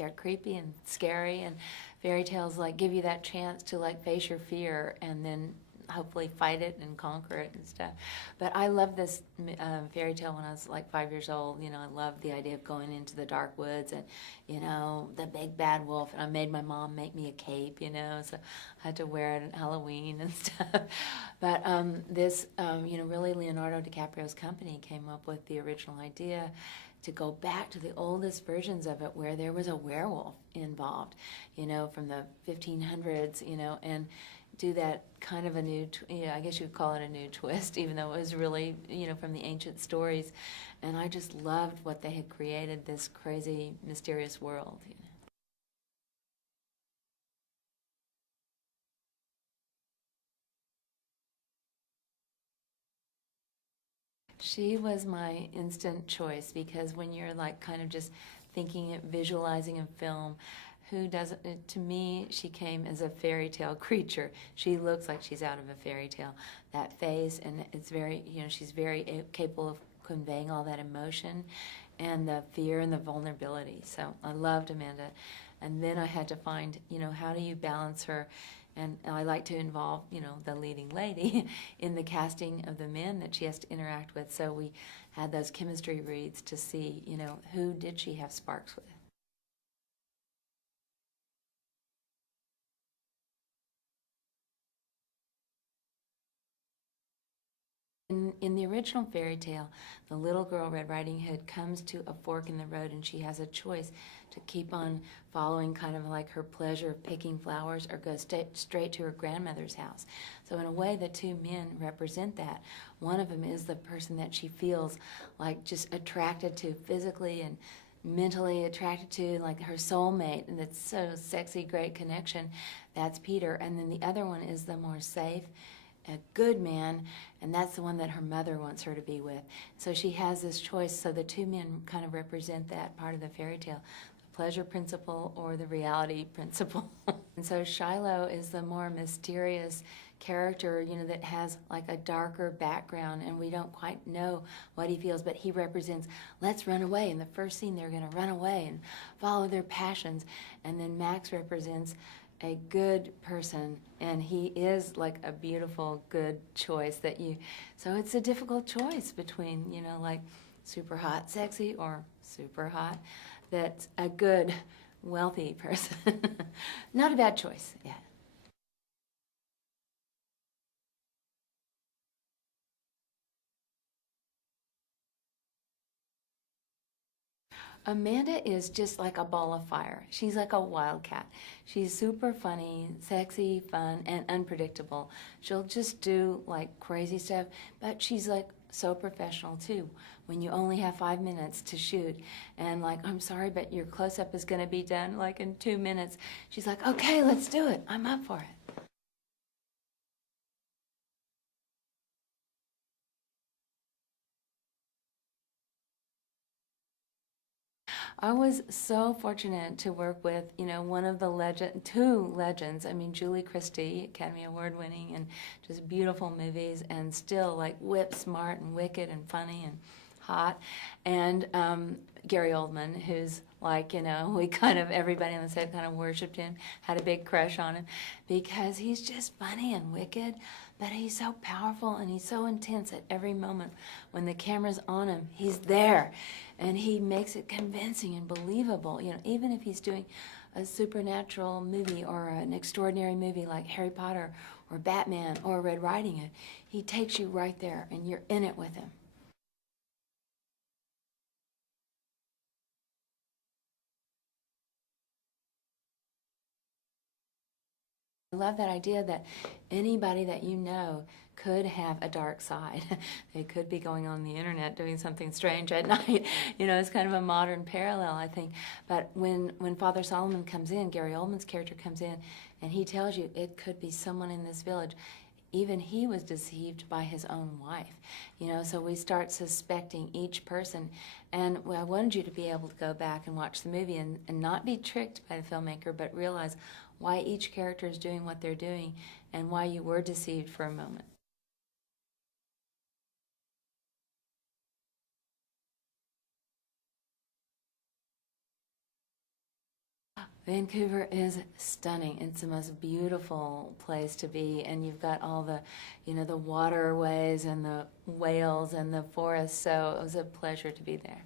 they're creepy and scary, and fairy tales like give you that chance to like face your fear and then hopefully fight it and conquer it and stuff. But I loved this fairy tale when I was like 5 years old. You know, I loved the idea of going into the dark woods and, you know, the big bad wolf. And I made my mom make me a cape, you know, so I had to wear it at Halloween and stuff. But you know, really Leonardo DiCaprio's company came up with the original idea to go back to the oldest versions of it where there was a werewolf involved, you know, from the 1500s, you know, and do that kind of a new, you know, I guess you would call it a new twist, even though it was really, you know, from the ancient stories. And I just loved what they had created, this crazy, mysterious world, you know. She was my instant choice because when you're like kind of just thinking it, visualizing in film, who doesn't, to me, she came as a fairy tale creature. She looks like she's out of a fairy tale. That face, and it's very, you know, she's very capable of conveying all that emotion and the fear and the vulnerability. So I loved Amanda. And then I had to find, you know, how do you balance her? And I like to involve, you know, the leading lady in the casting of the men that she has to interact with. So we had those chemistry reads to see, you know, who did she have sparks with. In the original fairy tale, the little girl, Red Riding Hood, comes to a fork in the road and she has a choice to keep on following kind of like her pleasure of picking flowers or go straight to her grandmother's house. So in a way, the two men represent that. One of them is the person that she feels like just attracted to physically and mentally attracted to, like her soulmate, and it's so sexy, great connection. That's Peter. And then the other one is the more safe, a good man, and that's the one that her mother wants her to be with. So she has this choice. So the two men kind of represent that part of the fairy tale, the pleasure principle or the reality principle. And so Shiloh is the more mysterious character, you know, that has like a darker background, and we don't quite know what he feels, but he represents, let's run away. In the first scene, they're going to run away and follow their passions. And then Max represents a good person, and he is like a beautiful, good choice that you, so it's a difficult choice between, you know, like super hot, sexy, or super hot, that's a good, wealthy person. Not a bad choice, yeah. Amanda is just like a ball of fire. She's like a wildcat. She's super funny, sexy, fun, and unpredictable. She'll just do like crazy stuff, but she's like so professional too. When you only have 5 minutes to shoot, and like, I'm sorry, but your close-up is gonna be done like in 2 minutes. She's like, okay, let's do it. I'm up for it. I was so fortunate to work with, you know, one of the two legends. I mean, Julie Christie, Academy Award winning, and just beautiful movies, and still like whip smart and wicked and funny and hot. And Gary Oldman, who's like, you know, we kind of, everybody on the set kind of worshipped him, had a big crush on him, because he's just funny and wicked, but he's so powerful and he's so intense at every moment. When the camera's on him, he's there, and he makes it convincing and believable. You know, even if he's doing a supernatural movie or an extraordinary movie like Harry Potter or Batman or Red Riding Hood, he takes you right there and you're in it with him. I love that idea that anybody that you know could have a dark side. They could be going on the internet doing something strange at night. You know, it's kind of a modern parallel, I think. But when Father Solomon comes in, Gary Oldman's character comes in, and he tells you it could be someone in this village. Even he was deceived by his own wife, you know, so we start suspecting each person. And I wanted you to be able to go back and watch the movie and not be tricked by the filmmaker, but realize why each character is doing what they're doing and why you were deceived for a moment. Vancouver is stunning. It's the most beautiful place to be, and you've got all the, the waterways and the whales and the forests, so it was a pleasure to be there.